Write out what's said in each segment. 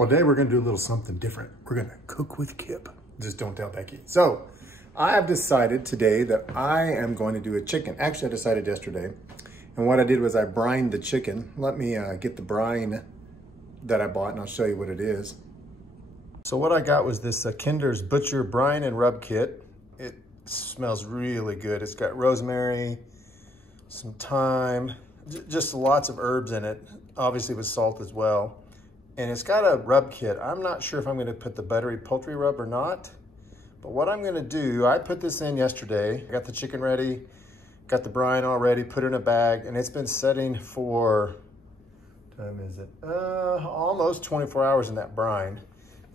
Well, today we're gonna do a little something different. We're gonna cook with Kip. Just don't tell Becky. So, I have decided today that I am going to do a chicken. Actually, I decided yesterday. And what I did was I brined the chicken. Let me get the brine that I bought and I'll show you what it is. So what I got was this Kinder's Butcher Brine and Rub Kit. It smells really good. It's got rosemary, some thyme, just lots of herbs in it, obviously with salt as well. And it's got a rub kit. I'm not sure if I'm gonna put the buttery poultry rub or not, but what I'm gonna do, I put this in yesterday. I got the chicken ready, got the brine all ready, put it in a bag, and it's been setting for, what time is it? Almost 24 hours in that brine.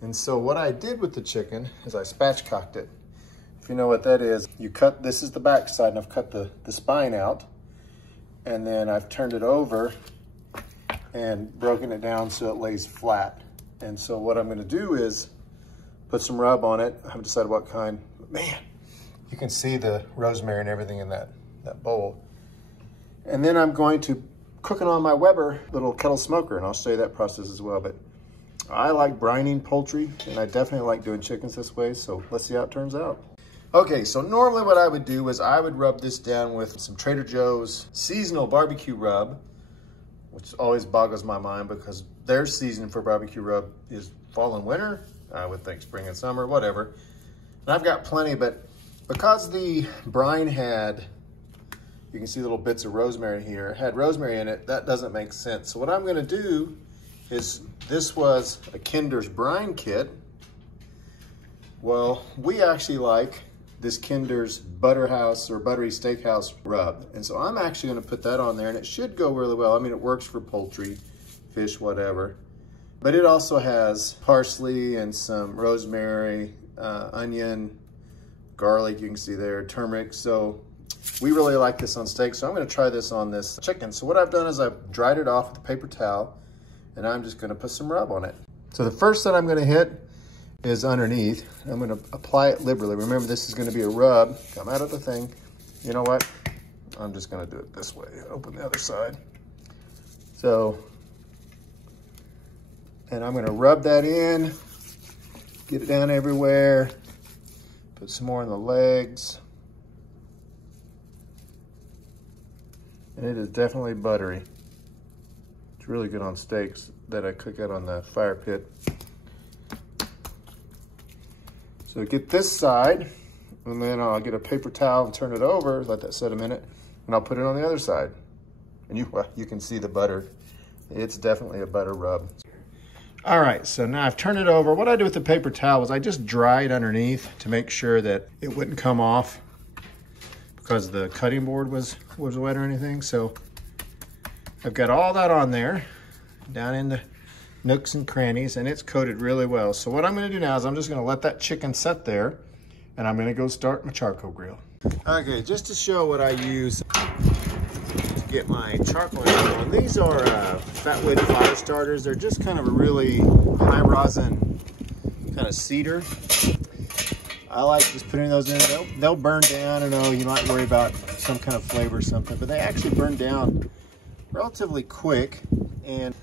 And so what I did with the chicken is I spatchcocked it. If you know what that is, you cut, this is the back side, and I've cut the spine out, and then I've turned it over and broken it down so it lays flat. And so what I'm gonna do is put some rub on it. I haven't decided what kind, but man, you can see the rosemary and everything in that bowl. And then I'm going to cook it on my Weber little kettle smoker, and I'll show you that process as well. But I like brining poultry, and I definitely like doing chickens this way, so let's see how it turns out. Okay, so normally what I would do is I would rub this down with some Trader Joe's seasonal barbecue rub, which always boggles my mind because their season for barbecue rub is fall and winter. I would think spring and summer, whatever. And I've got plenty, but because the brine had, you can see little bits of rosemary here, had rosemary in it, that doesn't make sense. So what I'm gonna do is, this was a Kinder's brine kit. Well, we actually like this Kinder's Butterhouse or Buttery Steakhouse rub. And so I'm actually gonna put that on there, and it should go really well. I mean, it works for poultry, fish, whatever. But it also has parsley and some rosemary, onion, garlic, you can see there, turmeric. So we really like this on steak. So I'm gonna try this on this chicken. So what I've done is I've dried it off with a paper towel, and I'm just gonna put some rub on it. So the first that I'm gonna hit is underneath. I'm gonna apply it liberally. Remember, this is gonna be a rub. Come out of the thing. You know what? I'm just gonna do it this way. Open the other side. So, and I'm gonna rub that in, get it down everywhere, put some more on the legs. And it is definitely buttery. It's really good on steaks that I cook out on the fire pit. So get this side, and then I'll get a paper towel and turn it over, let that set a minute, and I'll put it on the other side. And you can see the butter. It's definitely a butter rub. All right, so now I've turned it over. What I do with the paper towel is I just dry it underneath to make sure that it wouldn't come off because the cutting board was wet or anything. So I've got all that on there, down in the nooks and crannies, and it's coated really well. So what I'm gonna do now is I'm just gonna let that chicken set there, and I'm gonna go start my charcoal grill. Okay, just to show what I use to get my charcoal going. These are fat-wood fire starters. They're just kind of a really high rosin kind of cedar. I like just putting those in. They'll burn down. I know you might worry about some kind of flavor or something, but they actually burn down relatively quick, and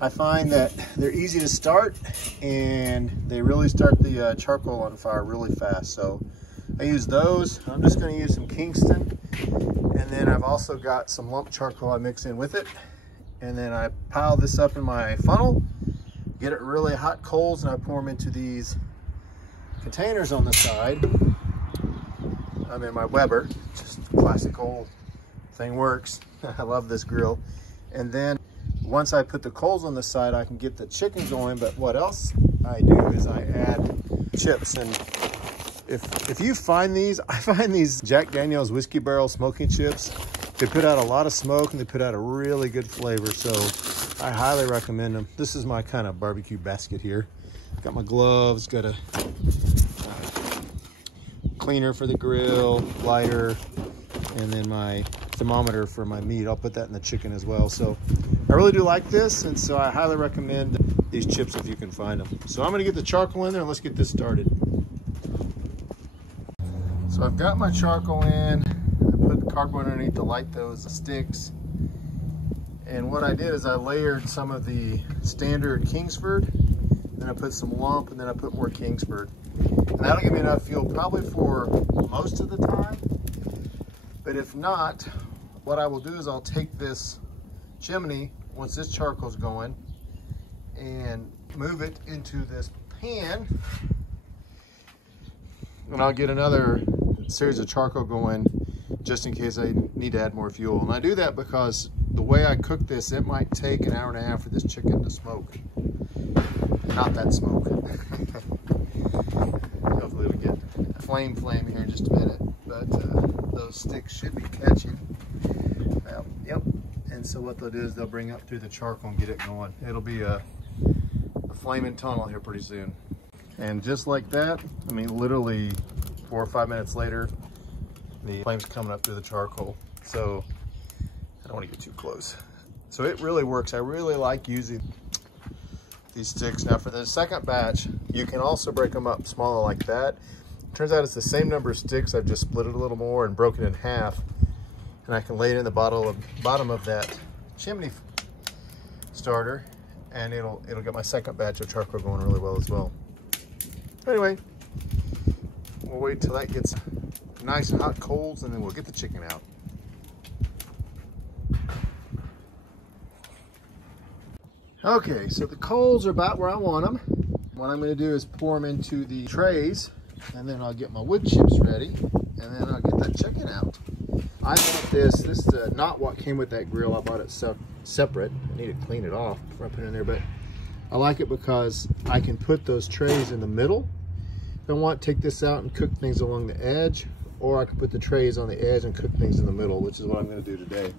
I find that they're easy to start, and they really start the charcoal on fire really fast. So I use those. I'm just going to use some Kingston, and then I've also got some lump charcoal I mix in with it, and then I pile this up in my funnel, get it really hot coals, and I pour them into these containers on the side. I'm in my Weber, just classic old thing, works. I love this grill. And then once I put the coals on the side, I can get the chicken going. But what else I do is I add chips. And if you find these, I find these Jack Daniel's Whiskey Barrel smoking chips. They put out a lot of smoke, and they put out a really good flavor. So I highly recommend them. This is my kind of barbecue basket here. Got my gloves, got a cleaner for the grill, lighter, and then my thermometer for my meat. I'll put that in the chicken as well. So I really do like this, and so I highly recommend these chips if you can find them. So I'm gonna get the charcoal in there, and let's get this started. So I've got my charcoal in. I put the cardboard underneath to light those sticks. And what I did is I layered some of the standard Kingsford then I put some lump, and then I put more Kingsford. And that'll give me enough fuel probably for most of the time. But if not, what I will do is I'll take this chimney, once this charcoal's going, and move it into this pan. And I'll get another series of charcoal going just in case I need to add more fuel. And I do that because the way I cook this, it might take an hour and a half for this chicken to smoke. Not that smoke. Hopefully it'll get a flame here in just a minute. But those sticks should be catching. Well, yep. And so what they'll do is they'll bring up through the charcoal and get it going. It'll be a flaming tunnel here pretty soon. And just like that, I mean, literally 4 or 5 minutes later, the flame's coming up through the charcoal. So I don't want to get too close. So it really works. I really like using these sticks. Now for the second batch, you can also break them up smaller like that. Turns out it's the same number of sticks. I've just split it a little more and broken it in half. And I can lay it in the bottom of that chimney starter, and it'll get my second batch of charcoal going really well as well. Anyway, we'll wait till that gets nice and hot coals, and then we'll get the chicken out. Okay, so the coals are about where I want them. What I'm going to do is pour them into the trays, and then I'll get my wood chips ready, and then I'll get that chicken out. I bought this is not what came with that grill. I bought it separate. I need to clean it off before I put it in there, but I like it because I can put those trays in the middle. If I want to take this out and cook things along the edge, or I can put the trays on the edge and cook things in the middle, which is what I'm going to do today.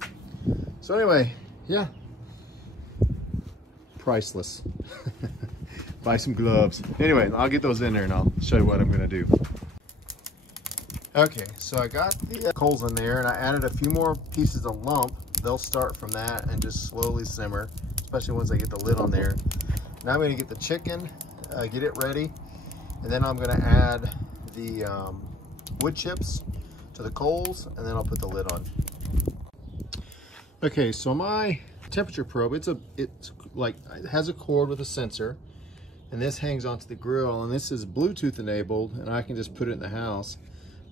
So anyway, yeah, priceless. Buy some gloves. Anyway, I'll get those in there and I'll show you what I'm going to do. Okay, so I got the coals in there, and I added a few more pieces of lump. They'll start from that and just slowly simmer, especially once I get the lid on there. Now I'm going to get the chicken, get it ready, and then I'm going to add the wood chips to the coals, and then I'll put the lid on. Okay, so my temperature probe, it has a cord with a sensor, and this hangs onto the grill, and this is Bluetooth enabled, and I can just put it in the house.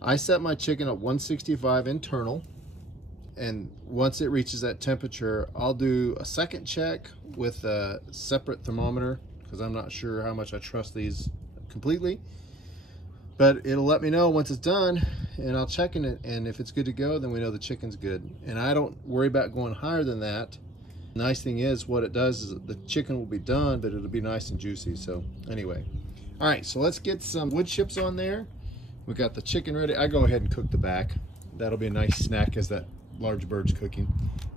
I set my chicken at 165 internal, and once it reaches that temperature, I'll do a second check with a separate thermometer because I'm not sure how much I trust these completely. But it'll let me know once it's done, and I'll check in it, and if it's good to go, then we know the chicken's good. And I don't worry about going higher than that. The nice thing is, what it does is the chicken will be done, but it'll be nice and juicy. So anyway, all right, so let's get some wood chips on there. We got the chicken ready. I go ahead and cook the back. That'll be a nice snack as that large bird's cooking.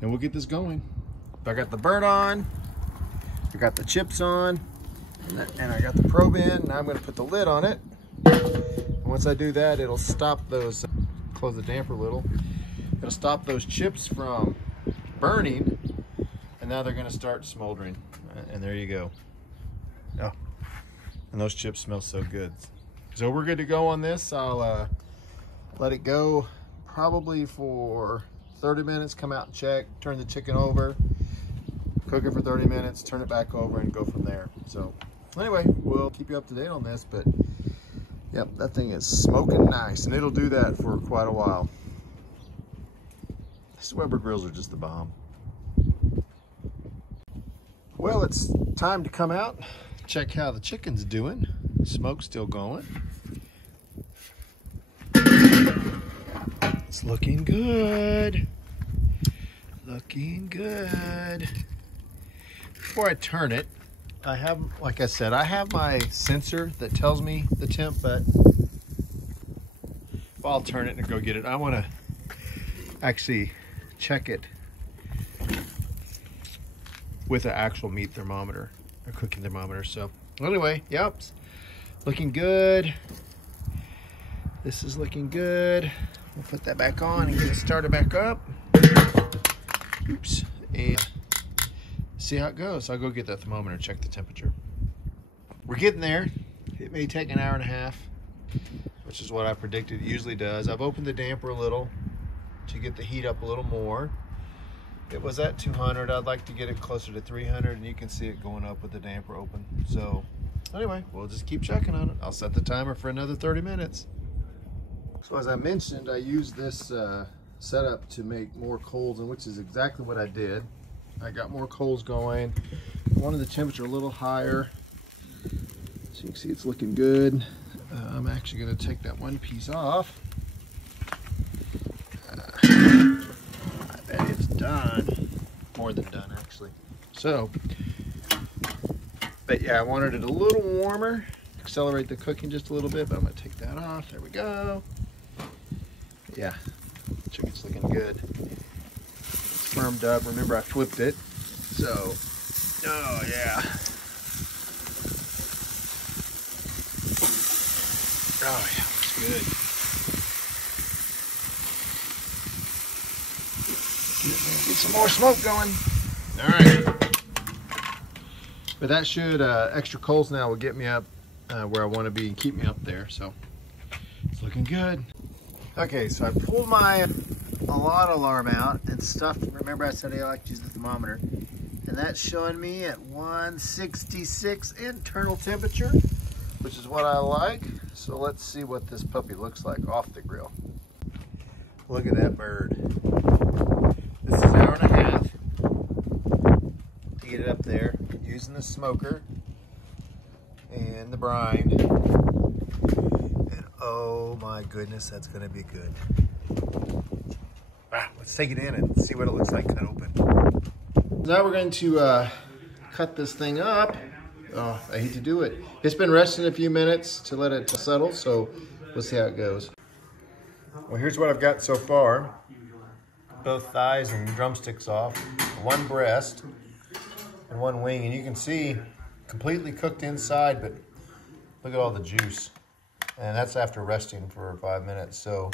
And we'll get this going. I got the bird on. I got the chips on. And I got the probe in. Now I'm going to put the lid on it. And once I do that, it'll stop those, close the damper a little. It'll stop those chips from burning. And now they're going to start smoldering. And there you go. Oh, and those chips smell so good. So we're good to go on this. I'll let it go probably for 30 minutes, come out and check, turn the chicken over, cook it for 30 minutes, turn it back over, and go from there. So anyway, we'll keep you up to date on this, but yep, that thing is smoking nice, and it'll do that for quite a while. These Weber grills are just the bomb. Well, it's time to come out, check how the chicken's doing. Smoke's still going. It's looking good. Looking good. Before I turn it, I have, like I said, I have my sensor that tells me the temp, but I'll turn it and go get it. I want to actually check it with an actual meat thermometer, a cooking thermometer. So anyway, yep. Looking good. This is looking good. We'll put that back on and get it started back up. Oops. And see how it goes. I'll go get that thermometer and check the temperature. We're getting there. It may take an hour and a half, which is what I predicted it usually does. I've opened the damper a little to get the heat up a little more. It was at 200. I'd like to get it closer to 300, and you can see it going up with the damper open. So So anyway, we'll just keep checking on it. I'll set the timer for another 30 minutes. So as I mentioned, I used this setup to make more coals, and which is exactly what I did. I got more coals going. Wanted the temperature a little higher. So you can see it's looking good. I'm actually going to take that one piece off. I bet it's done. More than done, actually. So, but yeah, I wanted it a little warmer. Accelerate the cooking just a little bit, but I'm going to take that off. There we go. Yeah, chicken's looking good. It's firmed up. Remember, I flipped it. So, oh yeah. Oh yeah, looks good. Get some more smoke going. All right. But that should, extra coals now will get me up where I want to be and keep me up there. So it's looking good. Okay, so I pulled my alarm out and stuff. Remember I said I like to use the thermometer. And that's showing me at 166 internal temperature, which is what I like. So let's see what this puppy looks like off the grill. Look at that bird. This is an hour and a half to get it up there using the smoker and the brine. And oh my goodness, that's gonna be good. Let's take it in and see what it looks like cut open. Now we're going to cut this thing up. Oh, I hate to do it. It's been resting a few minutes to let it settle, so we'll see how it goes. Well, here's what I've got so far. Both thighs and drumsticks off, one breast and one wing, and you can see completely cooked inside, but look at all the juice. And that's after resting for 5 minutes. So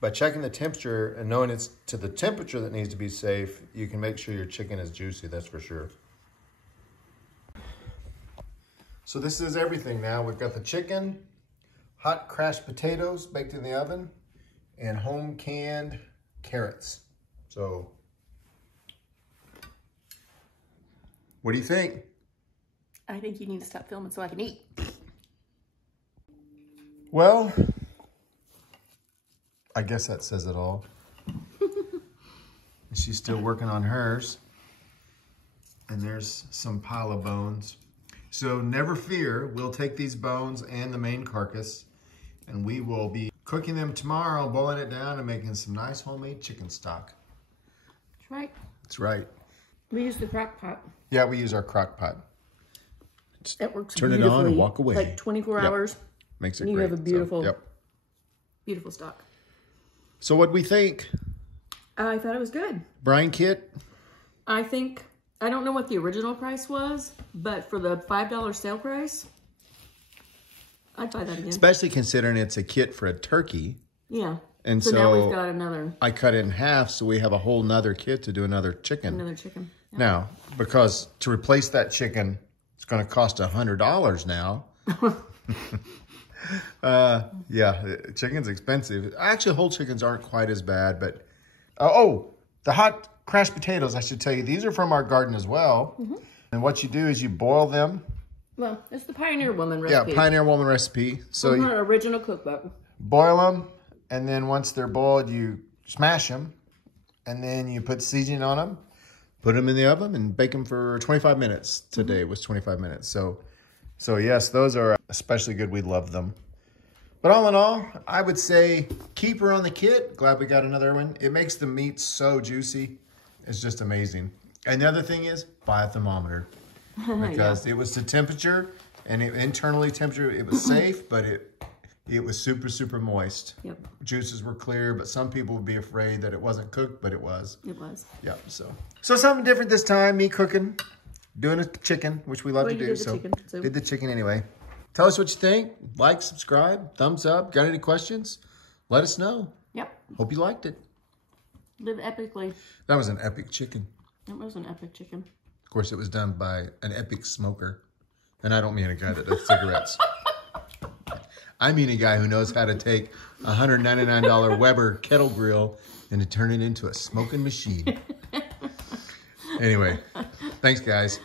by checking the temperature and knowing it's to the temperature that needs to be safe, you can make sure your chicken is juicy, that's for sure. So this is everything now. We've got the chicken, hot crushed potatoes baked in the oven, and home canned carrots. So what do you think? I think you need to stop filming so I can eat. Well, I guess that says it all. She's still working on hers. And there's some pile of bones. So never fear, we'll take these bones and the main carcass and we will be cooking them tomorrow, boiling it down and making some nice homemade chicken stock. That's right. That's right. We use the crock pot. Yeah, we use our crock pot. That works Turn it on and walk away. Like 24 hours. Makes it you great. have a beautiful, so, beautiful stock. So what'd we think? I thought it was good. Brine kit? I think, I don't know what the original price was, but for the $5 sale price, I'd buy that again. Especially considering it's a kit for a turkey. Yeah. And so now we've got another. I cut it in half, so we have a whole nother kit to do another chicken. Another chicken. Yeah. Now, because to replace that chicken, it's going to cost $100 now. Yeah, chicken's expensive. Actually, whole chickens aren't quite as bad, but the hot crushed potatoes, I should tell you, these are from our garden as well. Mm-hmm. And what you do is you boil them. Well, it's the Pioneer Woman recipe. Yeah, Pioneer Woman recipe. So from her original cookbook. Boil them, and then once they're boiled, you smash them, and then you put seasoning on them, put them in the oven, and bake them for 25 minutes. Today was 25 minutes. So yes, those are especially good. We love them. But all in all, I would say keep her on the kit. Glad we got another one. It makes the meat so juicy. It's just amazing. And the other thing is, buy a thermometer. Because it was the temperature, and internally temperature, it was safe, but it was super, super moist. Yep. Juices were clear, but some people would be afraid that it wasn't cooked, but it was. It was. Yep, so something different this time, me cooking, doing a chicken, which we love to do. So did the chicken anyway. Tell us what you think. Like, subscribe, thumbs up. Got any questions? Let us know. Yep. Hope you liked it. Live epically. That was an epic chicken. It was an epic chicken. Of course, it was done by an epic smoker. And I don't mean a guy that does cigarettes. I mean a guy who knows how to take a $199 Weber kettle grill and to turn it into a smoking machine. Anyway, thanks, guys.